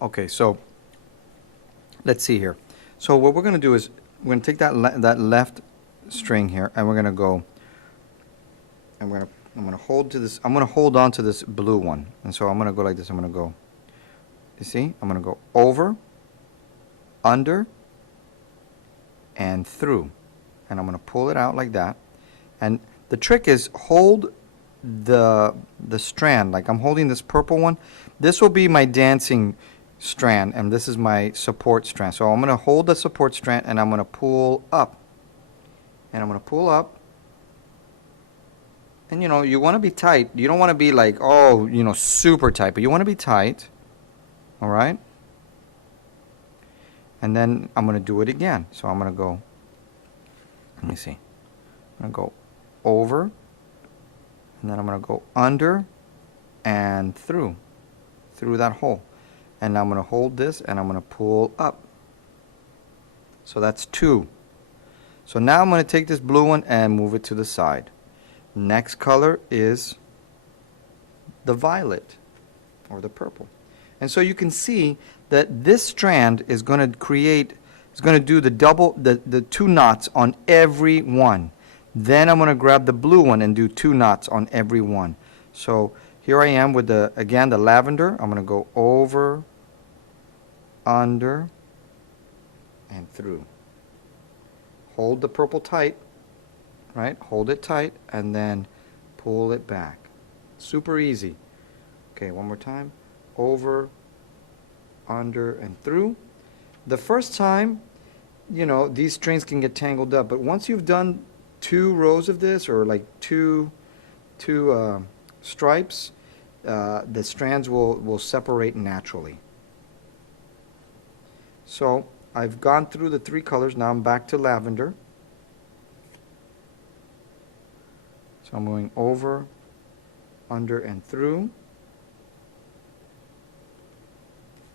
Okay, so let's see here. So what we're going to do is we're going to take that left string here, and we're going to go. I'm going to hold to this. I'm going to hold on to this blue one, and so I'm going to go like this. I'm going to go. You see? I'm going to go over, under, and through, and I'm going to pull it out like that. And the trick is hold the strand like I'm holding this purple one. This will be my dancing strand, and this is my support strand. So I'm going to hold the support strand, and I'm going to pull up, and I'm going to pull up. And you know, you want to be tight. You don't want to be like, oh, you know, super tight, but you want to be tight. All right? And then I'm going to do it again. So I'm going to go, let me see. I'm going to go over, and then I'm going to go under and through that hole. And I'm going to hold this, and I'm going to pull up. So that's 2. So now I'm going to take this blue one and move it to the side. Next color is the violet or the purple. And so you can see that this strand is going to do the 2 knots on every one. Then I'm going to grab the blue one and do 2 knots on every one. So here I am with again the lavender. I'm going to go over, under, and through. Hold the purple tight, right? Hold it tight, and then pull it back. Super easy. Okay, one more time. Over, under, and through. The first time, you know, these strings can get tangled up, but once you've done 2 rows of this, or like two stripes, the strands will separate naturally. So I've gone through the 3 colors. Now I'm back to lavender. So I'm going over, under, and through.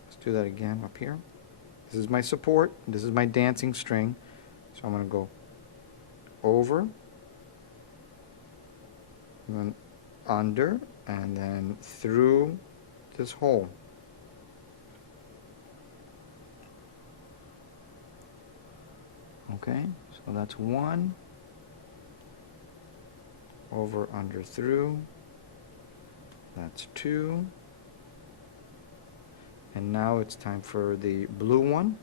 Let's do that again up here. This is my support. This is my dancing string. So I'm going to go over, and then under, and then through this hole. Okay, so that's 1. Over, under, through. That's 2. And now it's time for the blue one.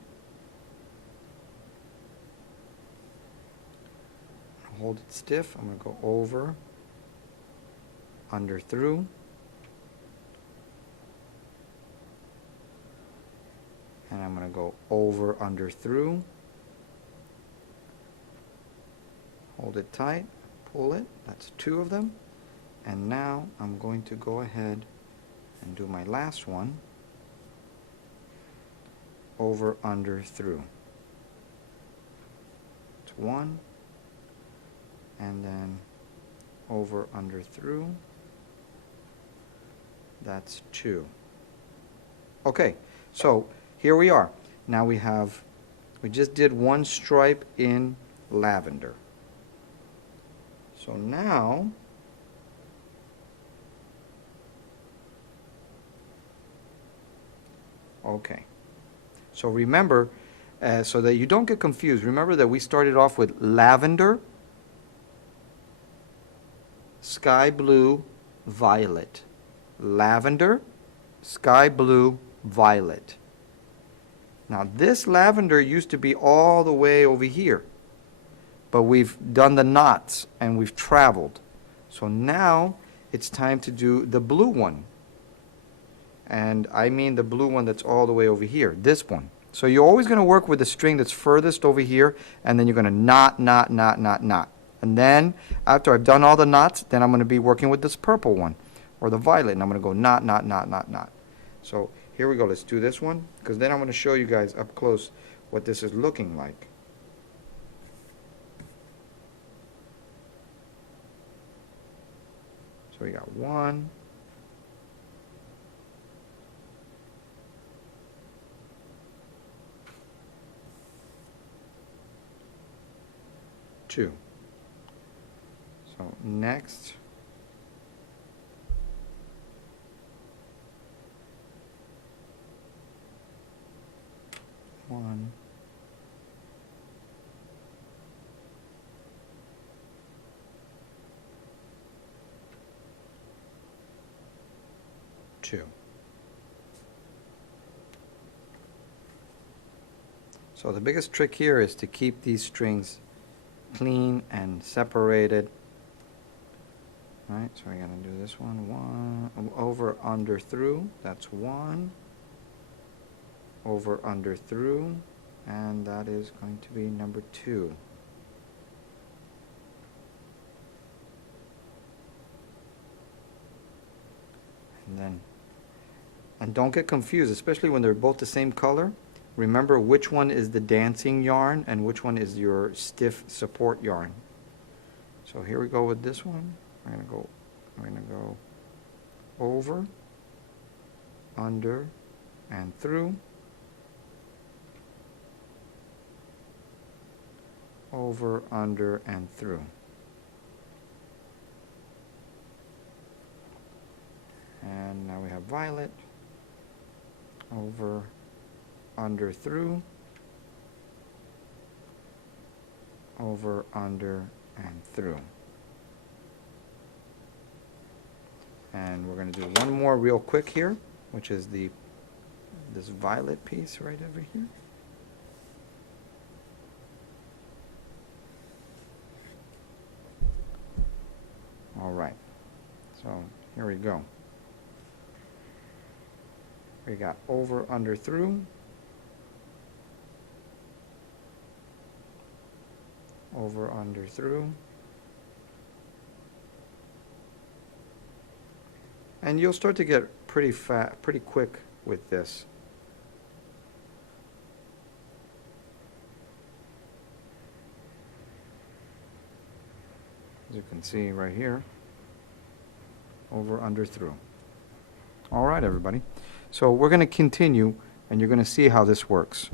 Hold it stiff. I'm going to go over, under, through. And I'm going to go over, under, through. Hold it tight, pull it. That's 2 of them. And now I'm going to go ahead and do my last one. Over, under, through. It's 1. And then over, under, through. That's 2. Okay, so here we are. Now we just did 1 stripe in lavender. So now okay. So remember, so that you don't get confused, remember that we started off with lavender, sky blue, violet. Lavender, sky blue, violet. Now this lavender used to be all the way over here, but we've done the knots and we've traveled. So now it's time to do the blue one. And I mean the blue one that's all the way over here, this one. So you're always going to work with the string that's furthest over here, and then you're going to knot, knot, knot, knot, knot. And then after I've done all the knots, then I'm going to be working with this purple one, or the violet, and I'm going to go knot, knot, knot, knot, knot. So here we go. Let's do this one, because then I'm going to show you guys up close what this is looking like. So we got 1, 2. So next, 1, 2. So the biggest trick here is to keep these strings clean and separated. All right, so we're going to do this one, over, under, through, that's 1, over, under, through, and that is going to be number 2. And don't get confused, especially when they're both the same color. Remember which one is the dancing yarn and which one is your stiff support yarn. So here we go with this one. We're going to go over, under, and through. Over, under, and through. And now we have violet. Over, under, through. Over, under, and through. And we're going to do one more real quick here, which is this violet piece right over here. All right, so here we go. We got over, under, through. Over, under, through. And you'll start to get pretty quick with this. As you can see right here, over, under, through. All right, everybody. So we're going to continue, and you're going to see how this works.